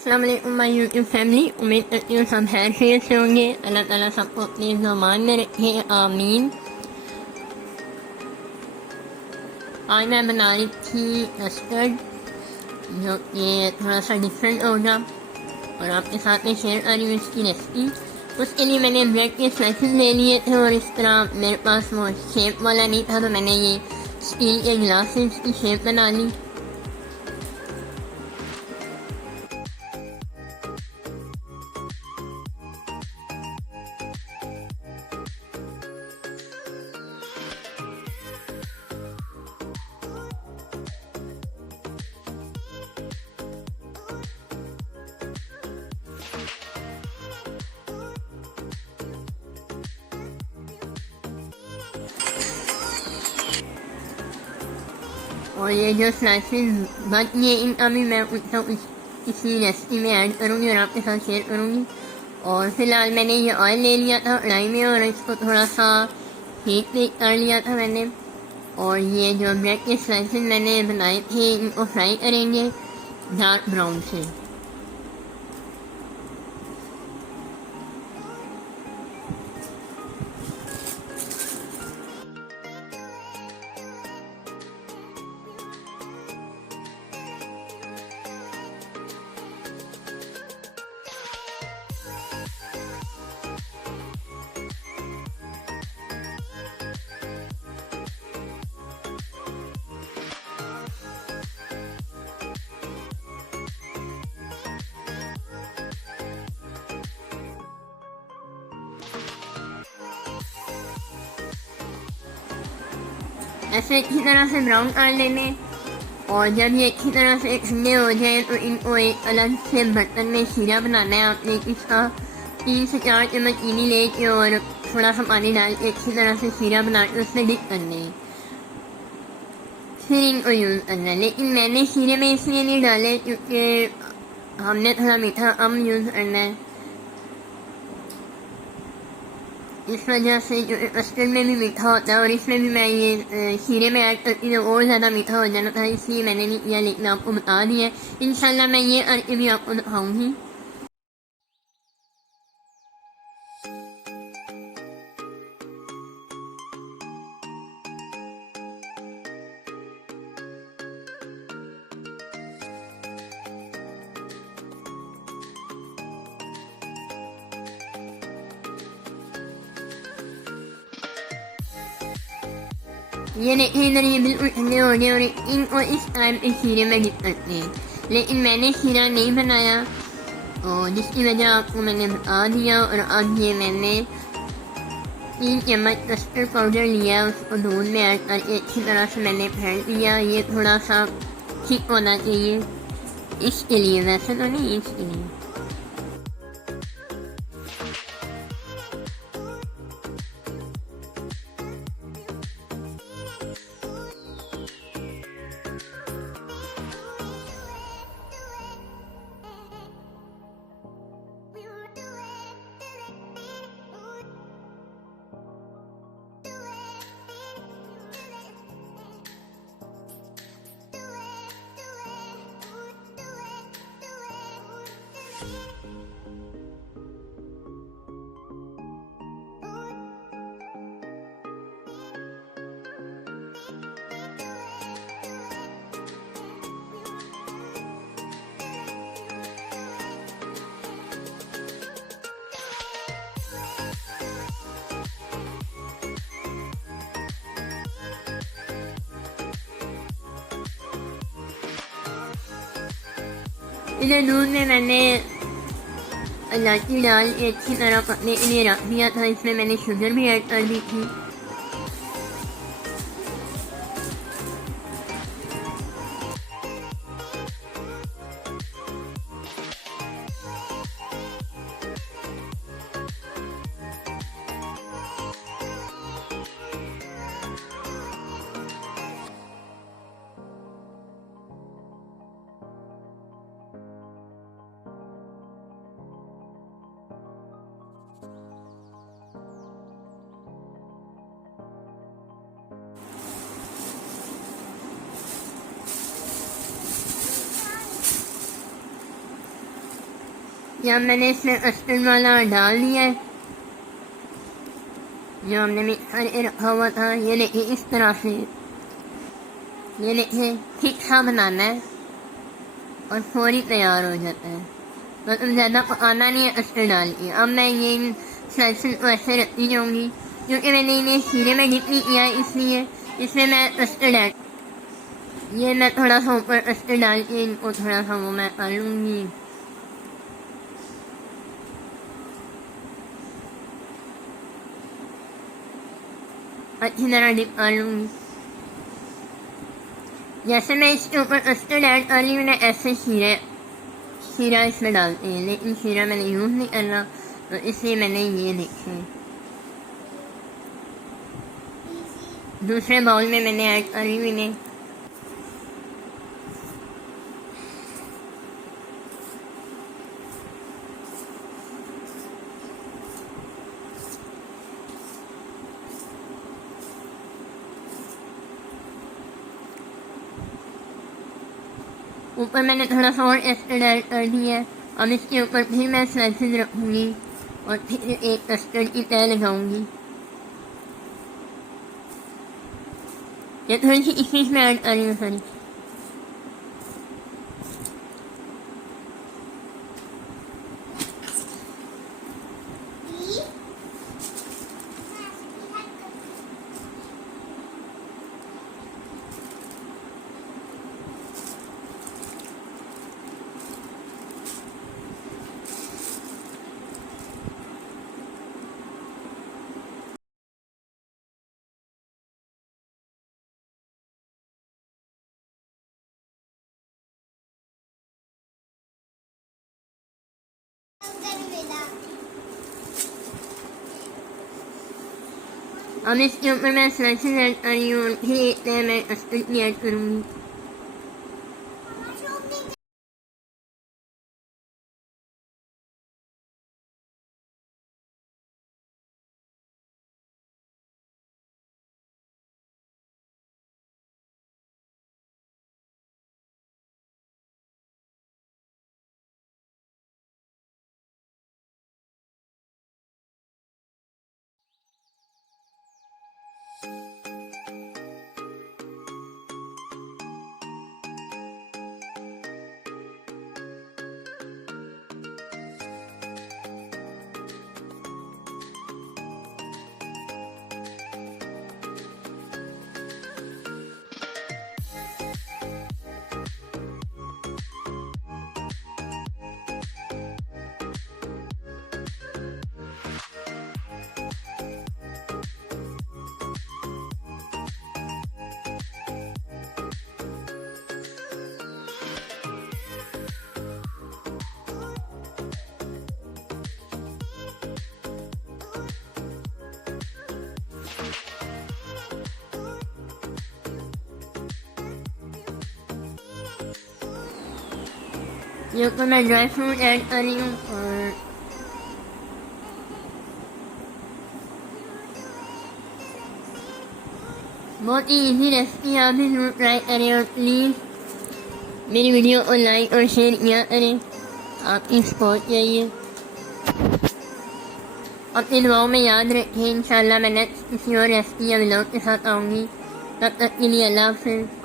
अस्सलामुअलैकुम my YouTube family. उम्मीद करती हूँ सब खैरियत से होंगे। अल्लाह ताला सबको अपनी ज़ुबान में रखे, आमीन। आज मैं बना रही थी कस्टर्ड, जो कि थोड़ा सा डिफरेंट होगा और आपके साथ में शेयर कर रही हूँ इसकी रेसिपी। उसके लिए मैंने ब्रेड के स्लाइसेस ले लिए थे और इस तरह मेरे पास वो शेप वाला नहीं था, तो मैंने ये स्टील के गिलास से इसकी शेप बना ली। और ये जो स्लाइसेस बच गए इनका भी मैं इसी रेसिपी में ऐड करूँगी और आपके साथ शेयर करूँगी। और फिलहाल मैंने ये ऑयल ले लिया था कढ़ाई में और इसको थोड़ा सा हीट कर लिया था मैंने। और ये जो ब्रेड के स्लाइसेस मैंने बनाए थे इनको फ्राई करेंगे डार्क ब्राउन से। ऐसे अच्छी तरह से ब्राउन कर लेने और जब ये अच्छी तरह से ठंडे हो जाए तो इनको एक अलग से बर्तन में शीरा बनाना है। आपने इसका 3 से 4 चम्मच चीनी लेके और थोड़ा सा पानी डाल के अच्छी तरह से शीरा बना के उसमें डिप करने है, फिर इनको यूज़ करना है। लेकिन मैंने शीरे में इसलिए नहीं डाले क्योंकि हमने थोड़ा मीठा कम यूज़ करना है, इस वजह से जो कस्टर्ड में भी मीठा होता है और इसमें भी मैं ये शीरे में ऐड करती हूँ और ज़्यादा मीठा हो जाना था, इसलिए मैंने नहीं किया। लेकिन आपको बता दिया, इंशाल्लाह मैं ये करके भी आपको दिखाऊंगी। ये देखिए इधर ये बिल्कुल ठंडे हो गए और इनको इस टाइम पे शीरे में डिप करते हैं। लेकिन मैंने शीरा नहीं बनाया और जिसकी वजह आपको मैंने बता दिया। और अब ये मैंने 3 चम्मच कस्टर्ड पाउडर लिया, उसको दूध में ऐड करके अच्छी तरह से मैंने फेंट लिया। ये थोड़ा सा थिक होना चाहिए इसके लिए, वैसे तो नहीं, इसके लिए। इधर दूध में मैंने इलायची डाल के अच्छी तरह पकने के लिए रख दिया था। इसमें मैंने शुगर भी ऐड कर दी थी। या मैंने इसमें कस्टर्ड वाला डाल दिया है जो हमने मिक्सर में रखा हुआ था। ये देखिए इस तरह से, ये देखिए ठीक सा बनाना है और फौरी तैयार हो जाता है। मतलब ज़्यादा पकाना नहीं है कस्टर्ड डाल के। अब मैं ये स्लाइसेस को ऐसे रखती जाऊँगी क्योंकि मैंने इन्हें शीरे में डिप नहीं किया इसलिए इसमें मैं कस्टर्ड ऐड, ये मैं थोड़ा सा ऊपर कस्टर्ड डाल के इनको थोड़ा सा वो मैं कर लूँगी। अच्छी तरह डिप कर लूँगी। जैसे मैं इसके ऊपर कस्टर्ड ऐड कर रही हूँ ना ऐसे शीरा इसमें डालते हैं, लेकिन शीरा मैंने यूज़ नहीं करना तो इसलिए मैंने ये देखे दूसरे बाउल में मैंने ऐड करी हुई ने। ऊपर मैंने थोड़ा सा और कस्टर्ड ऐड कर दिया है। अब इसके ऊपर फिर मैं स्लाइसेस रखूँगी और फिर एक कस्टर्ड की तह लगाऊँगी। ये थोड़ी सी इसी में ऐड कर रही हूँ सारी। अब इसके ऊपर मैं स्लाइसेस ऐड कर रही हूँ और फिर एक मैं कस्टर्ड की ऐड करूँगी। ये ऊपर मैं ड्राई फ्रूट ऐड कर रही हूँ और बहुत ही इजी रेसिपी, आप भी जरूर ट्राई करें और प्लीज़ मेरी वीडियो को लाइक और शेयर किया करें, आपकी सपोर्ट चाहिए। अपनी दुआओं में याद रखें। इंशाल्लाह मैं नेक्स्ट किसी और रेसिपी या व्लॉग के साथ आऊँगी। तब तक के लिए अल्लाह हाफ़िज़।